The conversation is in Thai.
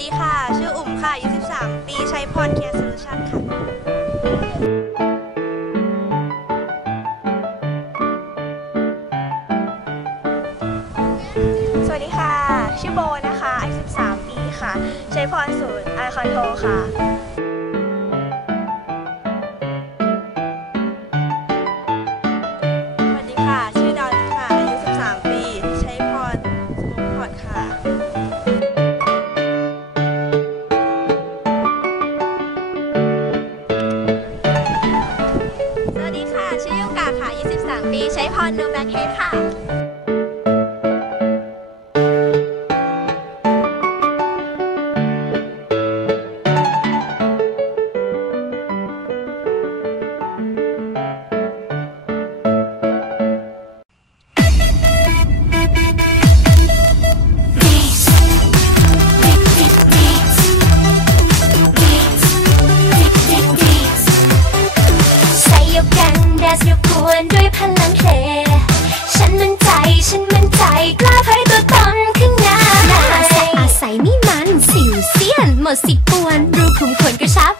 ดีค่ะ ชื่ออุ่มค่ะอายุ13 ปีใช้พรเคียร์โซลูชันค่ะ สวัสดีค่ะ ชื่อโบนะคะอายุ13 ปีค่ะ ใช้พรศูนย์ไอคอนโทรค่ะ 23 ปี ใช้พรนูแมคเคค่ะ ด้วยพลังเพลงฉันมั่นใจ ฉันมั่นใจ กล้าเผยตัวตนขึ้นหน้าอาศัยอาศัยนี่มัน สิวเซียน หมดสิทธิ์ปวน รูขุมขนกระชับ